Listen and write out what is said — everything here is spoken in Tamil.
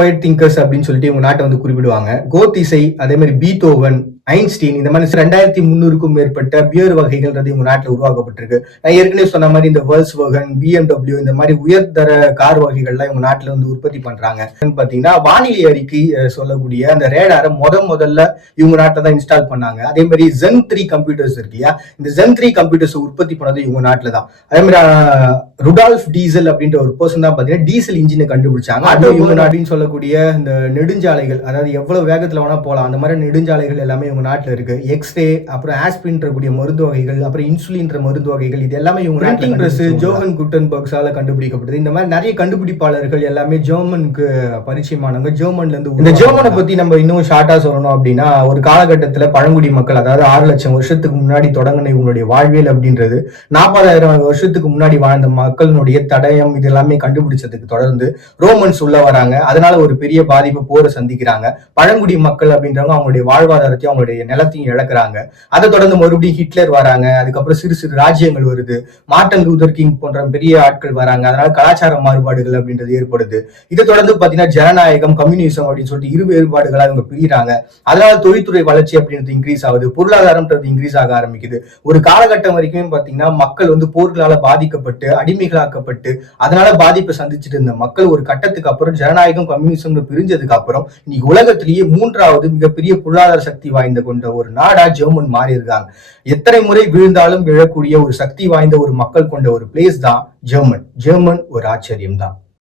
போயட் திங்கர்ஸ் அப்படின்னு சொல்லிட்டு இவங்க நாட்டை வந்து குறிப்பிடுவாங்க. கோத்திசை, அதே மாதிரி பீத்தோவன், ஐன்ஸ்டீன், இந்த மாதிரி 2300க்கும் மேற்பட்ட பியர் வகைகள்ன்றது இவங்க நாட்டில் உருவாக்கப்பட்டிருக்கு. நான் ஏற்கனவே சொன்ன மாதிரி இந்த வேர்ல்ஸ்வாகன், BMW இந்த மாதிரி உயர்தர கார் வகைகள்லாம் இவங்க நாட்டில் வந்து உற்பத்தி பண்றாங்க. பாத்தீங்கன்னா வானிலை அறிக்கை சொல்லக்கூடிய அந்த ரேடாரை முதல்ல இவங்க நாட்டில் தான் இன்ஸ்டால் பண்ணாங்க. அதே மாதிரி ஜென் 3 கம்ப்யூட்டர்ஸ் இருக்கு இல்லையா, இந்த ஜென் 3 கம்ப்யூட்டர்ஸ் உற்பத்தி பண்ணது இவங்க நாட்டில் தான். அதே மாதிரி ருடால்ஃப் டீசல் அப்படின்ற ஒரு பர்சன் தான் பாத்தீங்கன்னா டீசல் இன்ஜினை கண்டுபிடிச்சாங்க. அது இவங்க நாட்டின்னு சொல்லக்கூடிய இந்த நெடுஞ்சாலைகள், அதாவது எவ்வளவு வேகத்துல வேணா போகலாம் அந்த மாதிரி நெடுஞ்சாலைகள் எல்லாமே இவங்க நாட்டில் இருக்கு. எக்ஸ்ரே, அப்புறம் ஆஸ்பிரின்ற மருந்து வகைகள், அப்புறம் இன்சுலின்ற மருந்து வகைகள், இது எல்லாமே இவங்க நாட்டில் பிரஸ் ஜோஹன் குட்டன்பர்க்ஸால கண்டுபிடிக்கப்பட்டது. இந்த மாதிரி நிறைய கண்டுபிடிப்பாளர்கள் எல்லாமே ஜெர்மனுக்கு பரிச்சயமானவங்க. ஜெர்மன்ல இருந்து இந்த ஜெர்மனை பத்தி நம்ம இன்னும் ஷார்ட்டா சொல்லணும் அப்படின்னா, ஒரு காலகட்டத்துல பழங்குடி மக்கள், அதாவது 6 லட்சம் வருஷத்துக்கு முன்னாடி தொடங்கின இவங்களுடைய வாழ்வியல் அப்படின்றது 40,000 வருஷத்துக்கு முன்னாடி வாழ்ந்த மக்களுடைய தடயம் இது எல்லாமே கண்டுபிடிச்சதுக்கு தொடர்ந்து ரோமன்ஸ் உள்ள வராங்க. அதனால ஒரு பெரிய பாதிப்பு போரை சந்திக்கிறாங்க. பழங்குடி மக்கள் அப்படின்றவங்க அவங்களுடைய வாழ்வாதாரத்தையும் அவங்களுடைய நிலத்தையும் இழக்கிறாங்க. அதை தொடர்ந்து மறுபடியும் ஹிட்லர் வராங்க. அதுக்கப்புறம் சிறு சிறு ராஜ்யங்கள் வருது. மார்ட்டின் லூதர் கிங் போன்ற பெரிய ஆட்கள் வராங்க. அதனால கலாச்சார மாறுபாடுகள் அப்படின்றது ஏற்படுது. இதை தொடர்ந்து பாத்தீங்கன்னா ஜனநாயகம், கம்யூனிசம் அப்படின்னு சொல்லிட்டு இரு வேறுபாடுகளா இவங்க பிரிகிறாங்க. அதனால தொழில்துறை வளர்ச்சி அப்படின்றது இன்க்ரீஸ் ஆகுது, பொருளாதாரம்ன்றது இன்க்ரீஸ் ஆக ஆரம்பிக்குது. ஒரு காலகட்டம் வரைக்கும் பாத்தீங்கன்னா மக்கள் வந்து போர்களால பாதிக்கப்பட்டு அடிமைகளாக்கப்பட்டு அதனால பாதிப்பை சந்திச்சுட்டு இருந்த மக்கள் ஒரு கட்டத்துக்கு அப்புறம் ஜனநாயகம், கம்யூனிசம் பிரிஞ்சதுக்கு அப்புறம் இன்னைக்கு உலகத்திலேயே 3வது மிகப்பெரிய பொருளாதார சக்தி வாய்ந்த கொண்ட ஒரு நாடா ஜெர்மன் மாறி இருக்காங்க. எத்தனை முறை வீழ்ந்தாலும் விழக்கூடிய ஒரு சக்தி வாய்ந்த ஒரு மக்கள் கொண்ட ஒரு பிளேஸ் தான் ஜெர்மன். ஜெர்மன் ஒரு ஆச்சரியம் தான்.